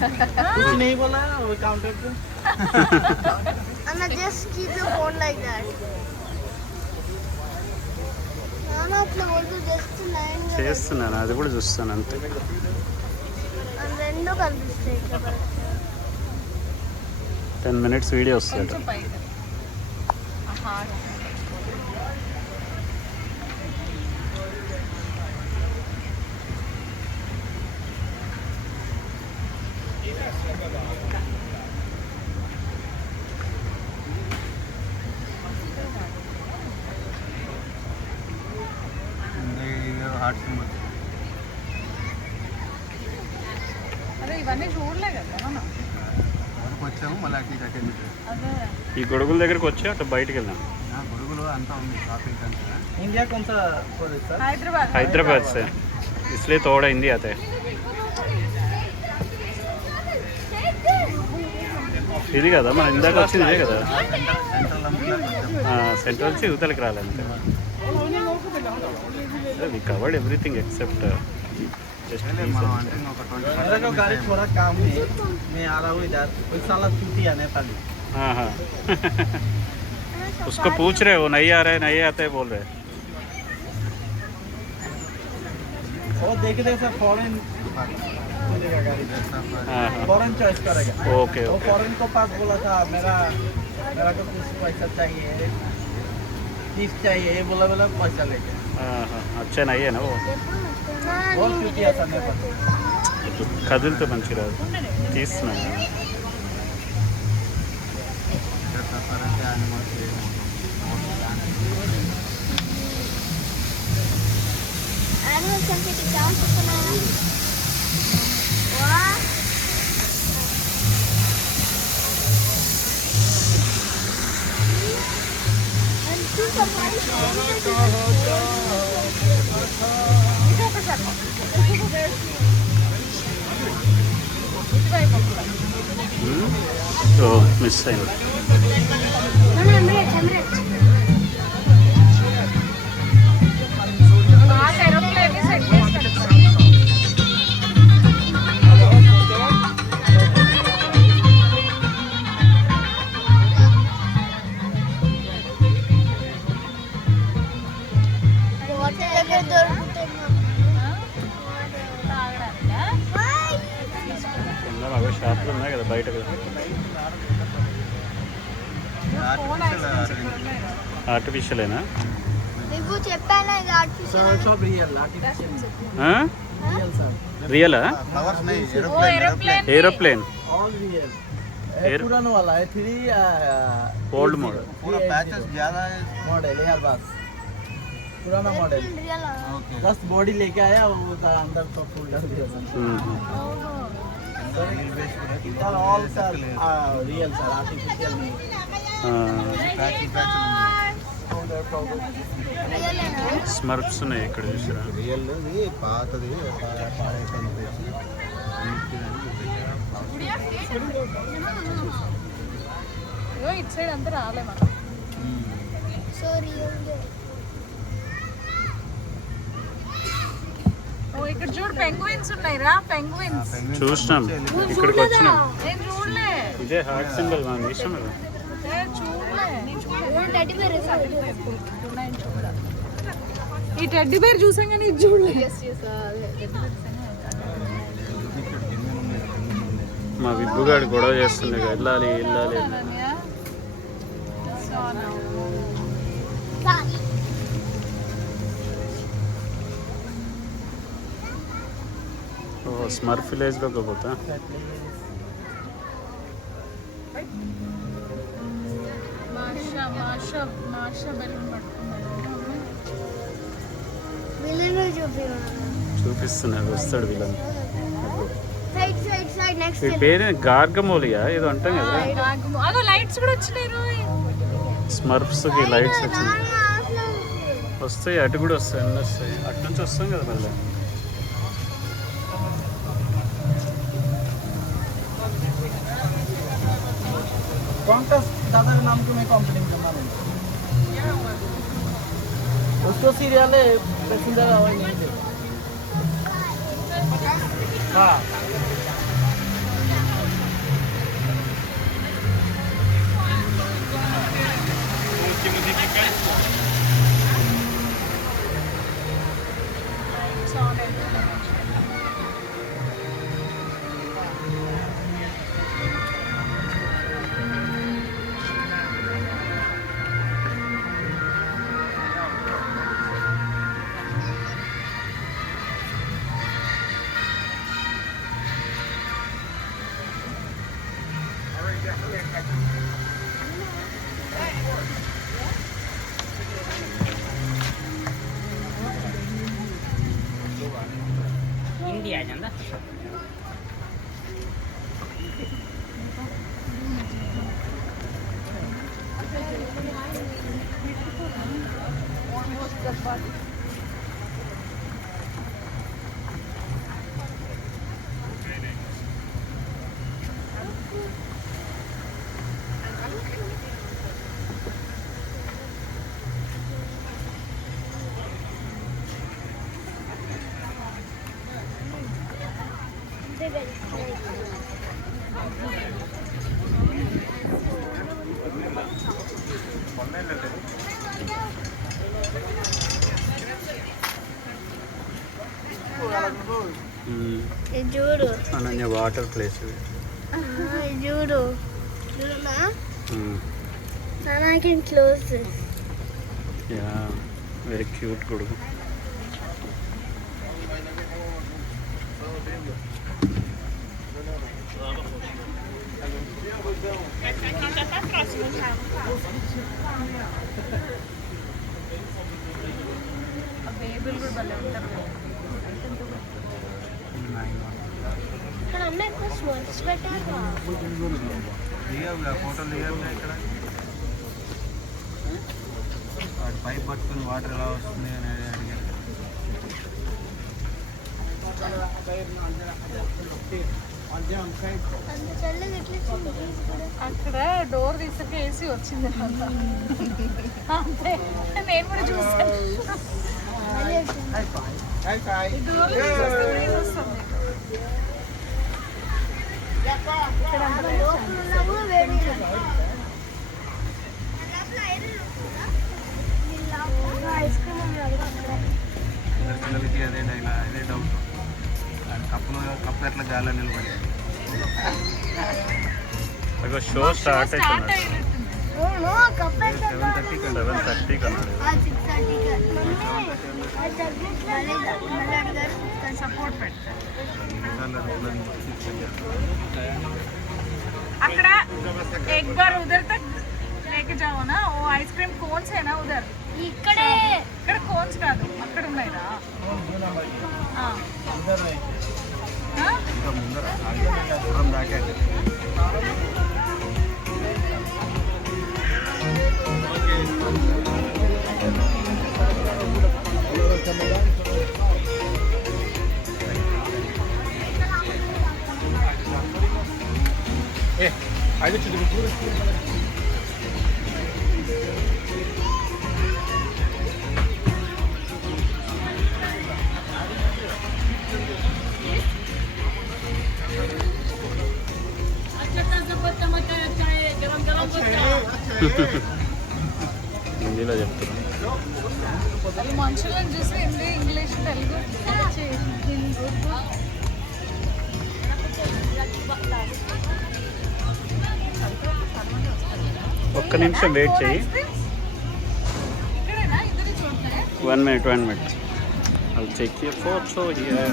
कुछ नहीं बोला वो काउंटर पे Anna, just keep your phone like that. Nana, అట్లా వద్దు, just line గా చేస్తున్నాను, అది కూడా చూస్తాను అంతే. అది రెండు కనిపిస్తాయి ఇట్లా కరెక్ట్. 10 minutes వీడియో వస్తుంది. Heart symbol. అదే ఇవన్నీ చూడలే కదా మనం. వచ్చాము మళ్ళీ అటు అటెండ్. ఈ గొడుగుల దగ్గరికి వచ్చి అటు బయటికి వెళ్ళాం. గొడుగులు అంతా ఉంది షాపింగ్ అంతా. ఇండియా కొంత हैदराबाद से, इसलिए थोड़ा हिंदी आता है. ఇది కదా మన ఇందాక వచ్చింది, ఇదే కదా సెంట్రల్ నుంచి యువతలకి రాలంటే. We covered everything except just गाड़ी थोड़ा काम है, मैं आ रहा हूँ इधर. कोई साला छुट्टी है नेपाली. हाँ हाँ उसको पूछ रहे हो नहीं आ रहे नहीं आते बोल रहे. वो देख दे सर फॉरेन मिलेगा गाड़ी. हाँ फॉरेन चॉइस करेगा. ओके वो ओके. फॉरेन को पास बोला था मेरा को कुछ पैसा चाहिए, टिप्स चाहिए, ये बोला पैसा लेके. हाँ हाँ अच्छा नहीं है ना वो. बहुत छुट्टी है सर नेपाल. కదులుతో మంచి రాదు తీస్తున్నాను. Anna, something to count for now. What? And two surprise. ఓ మిస్ అయింది. అవే షాపులు ఉన్నాయి కదా బయట కదా. ఆర్టిఫిషియలేనా? నువ్వు చెప్పానా ఇది ఆర్టిఫిషియల్ అని? सब रियल आर्टिफिशियल रियल सर. రియలా? फ्लावर्स नहीं, ఏరోప్లేన్ ऑल रियल. Air- पुराना वाला है 3 ఓల్డ్ మోడల్. पूरा पैचेस ज्यादा है मॉडल है यार. बस पुराना मॉडल. రియల్ बस बॉडी लेके आया वो अंदर तो फुल डर दिया sir. Sir all sir real sir artificial नहीं. స్మర్ప్స్ ఉన్నాయి ఇక్కడ చూసారా. రియల్ పాతది పాడైపోయింది. ఇటు సైడ్ అంతా రాలే మనం. సో రియల్ ఓ ఇక్కడ చూడు పెంగ్విన్స్ ఉన్నాయి రా. పెంగ్విన్స్ చూసినాం ఇక్కడికి వచ్చినాం. నేను చూడలే. ఇదే హార్ట్ సింబల్ మనం ఇష్టం కదా. చూడలే. టెడ్డీ బేర్ ఈ టెడ్డీ బేర్ చూసాం కానీ ఇది చూడలే. మా విబ్బుగాడు గొడవ చేస్తుంది వెళ్ళాలి వెళ్ళాలి. ఓ స్మర్ఫ్ విలేజ్లోకి పోతా. చూపిస్తున్నాడు వస్తాడు వీళ్ళని. సైడ్ సైడ్ సైడ్ నెక్స్ట్ వీడి పేరు గార్గమోలియా ఏదో అంటాం కదా. అదో లైట్స్ కూడా వచ్చినాయి. స్మర్ఫ్స్కి లైట్స్ వచ్చింది. వస్తాయి అటు కూడా వస్తాయి, అన్నీ వస్తాయి. అటు నుంచి వస్తాం కదా మళ్ళీ. कौन सा दादा के नाम की मैं कंप्लेंट करना नहीं. उसको सीरियल है पैसेंजर आवाज नहीं दे. हाँ इंडिया ਜਾਂਦਾ ఇది చూడు అనన్య వాటర్ ప్లేస్ ఇది. ఇది చూడు చూడనా నాన్న I can close this yeah very cute గొడుగు. బేబీలు కూడా భలే ఉంటారు. ఇక్కడ అమ్మ ఎక్కువ స్మాల్స్ పెట్టారు ఫోటోలు దిగాలి ఇక్కడ వాడు పైప్ పట్టుకుని వాటర్ ఎలా వస్తుంది అని అడిగారు. అంత చల్లగా ఎట్లా కూడా అక్కడ డోర్ తీసాక ఏసీ వచ్చింది అంతే. నేను కూడా చూసాను. ఈ డోర్ తీసేస్తే breeze వస్తుంది. ఇక్కడ అంత లోపల ఉన్నా కూడా వేడి ఐస్ క్రీమ్ ఉన్నది అక్కడ పిల్లలకి అదే అదే డౌట్ కప్పు ఎట్లా గాలి నిలబడి అగో షో స్టార్ట్ స్టార్ట్ అవుతుంది. అయినట్టుంది. కప్ 7:30 కన్నాడు. 6:30 సపోర్ట్ పెడతారు अकड़ा एक बार उधर तक लेके जाओ ना वो आइसक्रीम कोन्स है ना उधर ఇక్కడే ఇక్కడ కోన్స్ కాదు అక్కడ ఉన్నాయిరా ఆ. ఆ? ఇంకా ముందర దూరం దాకాక आगे హిందీలో చెప్తున్నా. వాళ్ళు మనుషులను చూసి హిందీ ఇంగ్లీష్ తెలుగు వచ్చి హిందీ ఒక్క నిమిషం వెయిట్ చేయి. ఇక్కడేనా ఇద్దరు చూడలే 1 minute. I'll take your photo here.